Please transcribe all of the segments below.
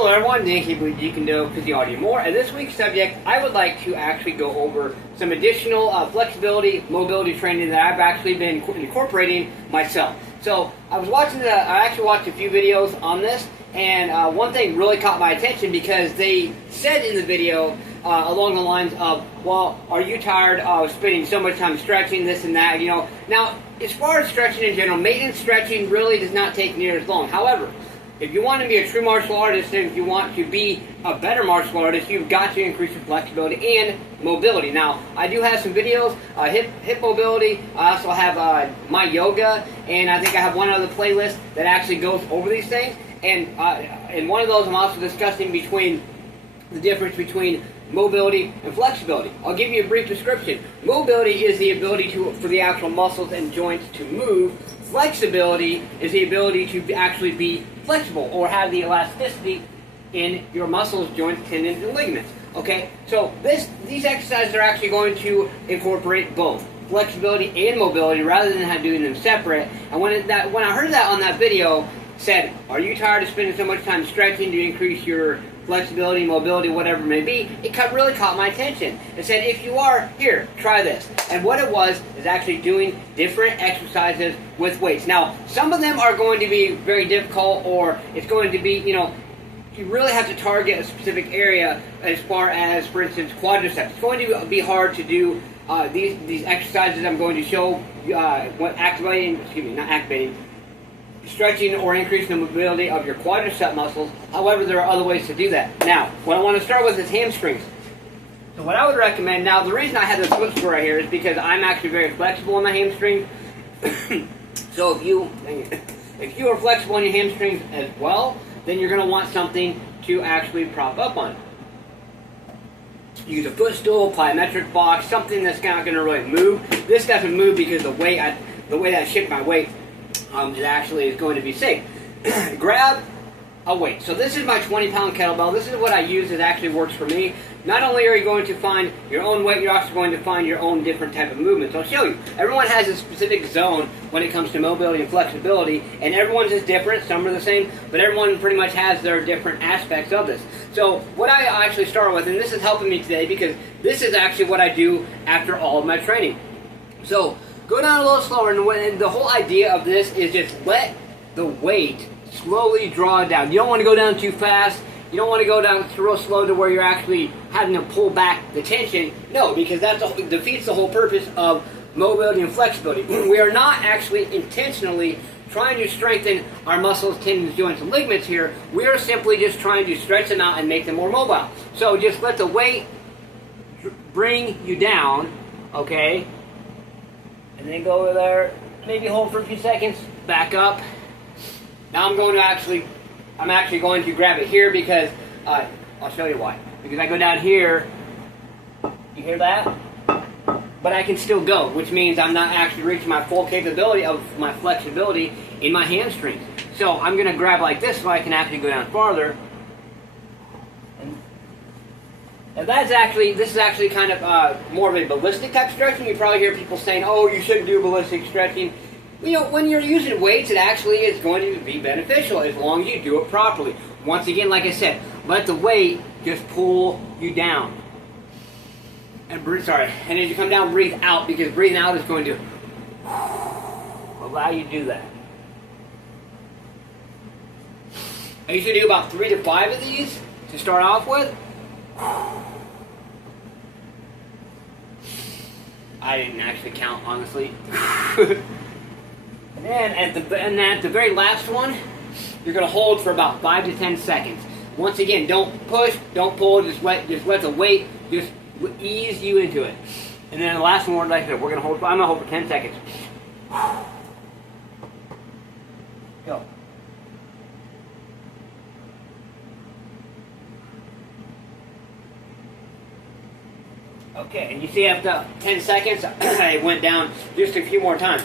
Hello everyone, thank you for you can do physiology more. And this week's subject, I would like to actually go over some additional flexibility, mobility training that I've actually been incorporating myself. So I actually watched a few videos on this, and one thing really caught my attention because they said in the video along the lines of, well, are you tired of spending so much time stretching, this and that, you know. Now, as far as stretching in general, maintenance stretching really does not take near as long. However, if you want to be a true martial artist, and if you want to be a better martial artist, you've got to increase your flexibility and mobility. Now, I do have some videos, hip mobility. I also have my yoga, and I think I have one other playlist that actually goes over these things. And in one of those, I'm also discussing the difference between mobility and flexibility. I'll give you a brief description. Mobility is the ability for the actual muscles and joints to move. Flexibility is the ability to actually be flexible or have the elasticity in your muscles, joints, tendons, and ligaments. Okay, so these exercises are actually going to incorporate both flexibility and mobility rather than doing them separate. And when I heard that on that video, said, "Are you tired of spending so much time stretching to increase your flexibility, mobility, whatever it may be?" It really caught my attention. It said, if you are, here, try this. And what it was is actually doing different exercises with weights. Now, some of them are going to be very difficult, or it's going to be, you really have to target a specific area as far as, for instance, quadriceps. It's going to be hard to do these exercises I'm going to show, stretching or increasing the mobility of your quadricep muscles. However, there are other ways to do that. Now, what I want to start with is hamstrings. So what I would recommend, now the reason I have this foot screw right here is because I'm actually very flexible in my hamstrings. So if you are flexible in your hamstrings as well, then you're going to want something to actually prop up on. Use a footstool, plyometric box, something that's not going to really move. This doesn't move because the way that I shift my weight it actually is going to be safe. Grab a weight. So this is my 20-pound kettlebell. This is what I use. It actually works for me. Not only are you going to find your own weight, you're also going to find your own different type of movements. I'll show you. Everyone has a specific zone when it comes to mobility and flexibility, and everyone's is different. Some are the same, but everyone pretty much has their different aspects of this. So what I actually start with, and this is helping me today because this is actually what I do after all of my training. So go down a little slower, and the whole idea of this is just let the weight slowly draw down. You don't want to go down too fast. You don't want to go down real slow to where you're actually having to pull back the tension. No, because that defeats the whole purpose of mobility and flexibility. We are not actually intentionally trying to strengthen our muscles, tendons, joints, and ligaments here. We are simply just trying to stretch them out and make them more mobile. So just let the weight bring you down, okay? And then go over there, maybe hold for a few seconds, back up. Now I'm actually going to grab it here because, I'll show you why. Because I go down here, you hear that? But I can still go, which means I'm not actually reaching my full capability of my flexibility in my hamstrings. So I'm going to grab like this so I can actually go down farther. And this is actually kind of more of a ballistic type stretching. You probably hear people saying, "Oh, you shouldn't do ballistic stretching." When you're using weights, it actually is going to be beneficial as long as you do it properly. Once again, like I said, let the weight just pull you down. And and as you come down, breathe out, because breathing out is going to allow you to do that. I usually do about 3 to 5 of these to start off with. I didn't actually count, honestly. And at the very last one, you're going to hold for about 5 to 10 seconds. Once again, don't push, don't pull, just let the weight just ease you into it. And then the last one, like I said, I'm going to hold for 10 seconds. Go. Okay, and you see after 10 seconds, I went down just a few more times.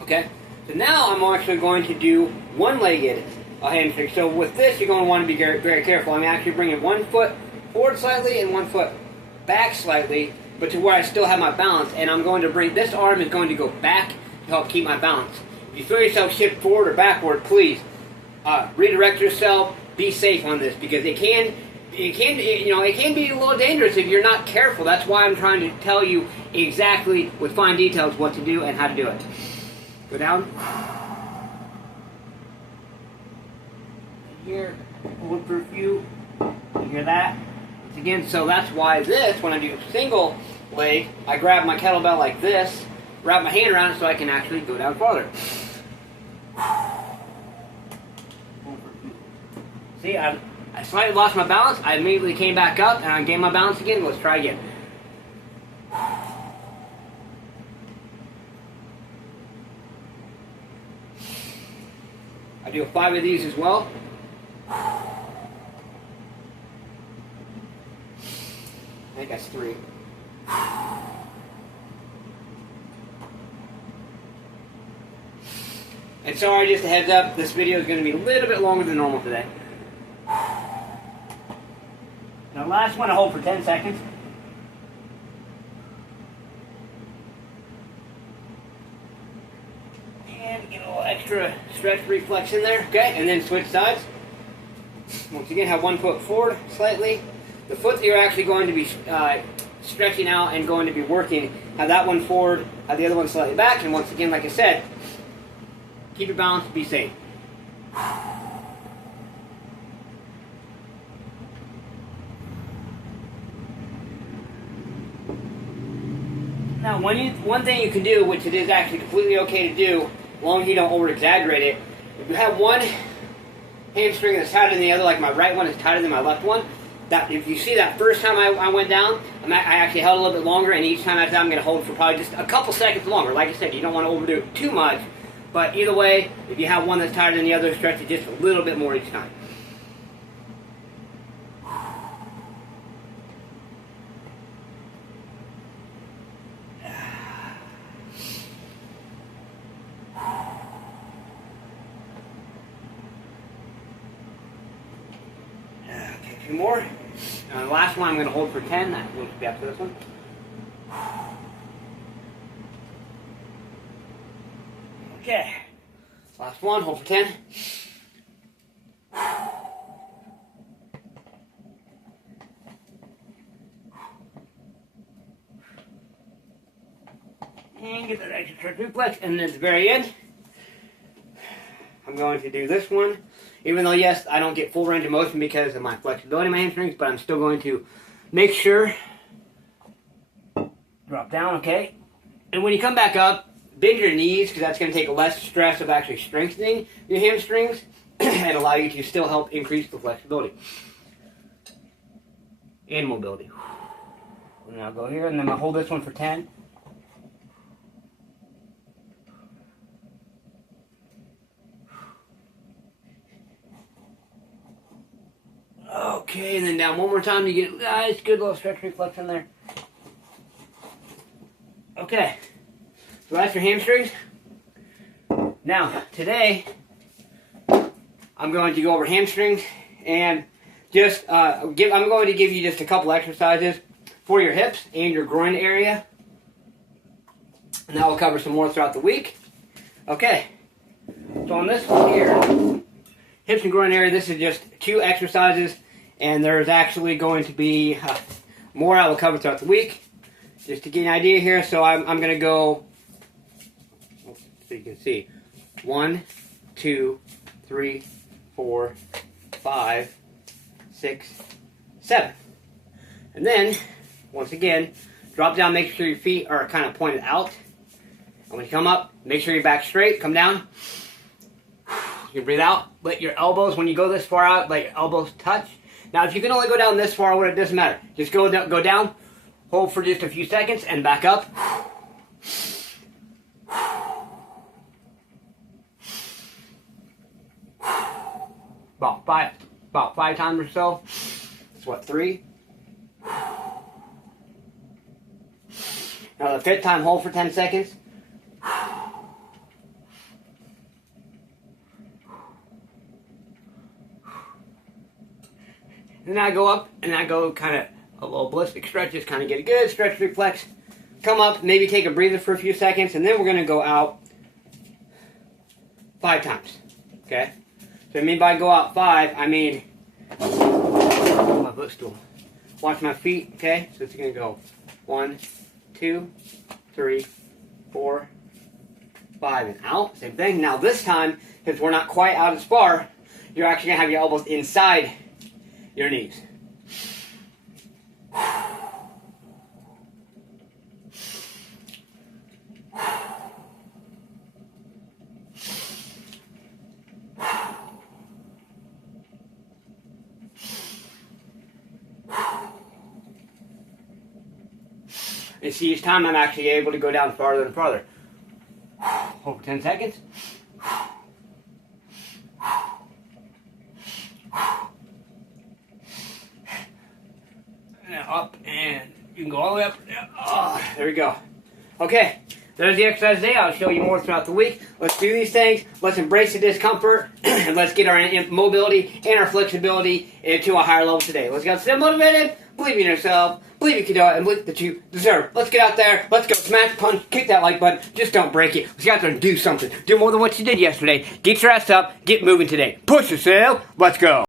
Okay, so now I'm actually going to do one-legged hamstring. So with this, you're going to want to be very, very careful. I'm actually bringing one foot forward slightly and one foot back slightly, but to where I still have my balance. And I'm going to bring, this arm is going to go back to help keep my balance. If you feel yourself shift forward or backward, please redirect yourself, be safe on this because it can be a little dangerous if you're not careful. That's why I'm trying to tell you exactly with fine details what to do and how to do it. Go down. Here, hold for a few. You hear that? Once again, so that's why this, when I do single leg, I grab my kettlebell like this, wrap my hand around it so I can actually go down farther. See, I slightly lost my balance. I immediately came back up and I gained my balance again. Let's try again. I do 5 of these as well. I think that's 3. And sorry, just a heads up, this video is going to be a little bit longer than normal today. Now, last one, I hold for 10 seconds. And get a little extra stretch reflex in there, okay? And then switch sides. Once again, have one foot forward slightly. The foot that you're actually going to be stretching out and going to be working, have that one forward, have the other one slightly back, and once again, like I said, keep your balance, be safe. Now, one thing you can do, which it is actually completely okay to do, as long as you don't over-exaggerate it, if you have one hamstring that's tighter than the other, like my right one is tighter than my left one, that if you see that first time I went down, I actually held a little bit longer, and each time I'm going to hold for probably just a couple seconds longer. Like I said, you don't want to overdo it too much, but either way, if you have one that's tighter than the other, stretch it just a little bit more each time. Okay, 2 more. The last one I'm going to hold for 10. That will be after this one. Okay. Last one, hold for 10. And get that extra stretch reflex. And then at the very end, I'm going to do this one. Even though, yes, I don't get full range of motion because of my flexibility in my hamstrings, but I'm still going to make sure. Drop down, okay? And when you come back up, bend your knees because that's going to take less stress of actually strengthening your hamstrings and allow you to still help increase the flexibility and mobility. And I'll go here and then I'll hold this one for 10. Okay, and then down one more time. You get a nice, good little stretch reflex in there. Okay, so that's your hamstrings. Now, today, I'm going to go over hamstrings and just I'm going to give you just a couple exercises for your hips and your groin area. And that will cover some more throughout the week. Okay, so on this one here, hips and groin area, this is just 2 exercises. And there's actually going to be more I will cover throughout the week. Just to get an idea here, so I'm going to go, so you can see, 1, 2, 3, 4, 5, 6, 7. And then, once again, drop down, make sure your feet are kind of pointed out. And when you come up, make sure your back's straight, come down. You can breathe out, let your elbows, when you go this far out, let your elbows touch. Now, if you can only go down this far, it doesn't matter. Just go down, hold for just a few seconds, and back up. About five times or so. That's what, 3? Now, the 5th time, hold for 10 seconds. Then I go up and I go kind of a little ballistic stretch, just kind of get a good stretch reflex. Come up, maybe take a breather for a few seconds, and then we're going to go out 5 times. Okay? So I mean by go out 5, I mean my footstool. Watch my feet, okay? So it's gonna go 1, 2, 3, 4, 5, and out. Same thing. Now this time, because we're not quite out as far, you're actually gonna have your elbows inside your knees. And see, each time I'm actually able to go down farther and farther. Hold for 10 seconds. Now up, and you can go all the way up. Oh, there we go. Okay, there's the exercise today. I'll show you more throughout the week. Let's do these things. Let's embrace the discomfort, and let's get our mobility and our flexibility into a higher level today. Let's get stay motivated, believe in yourself, believe you can do it, and believe that you deserve. Let's get out there. Let's go smash, punch, kick that like button. Just don't break it. Let's get out there and do something. Do more than what you did yesterday. Get your ass up. Get moving today. Push yourself. Let's go.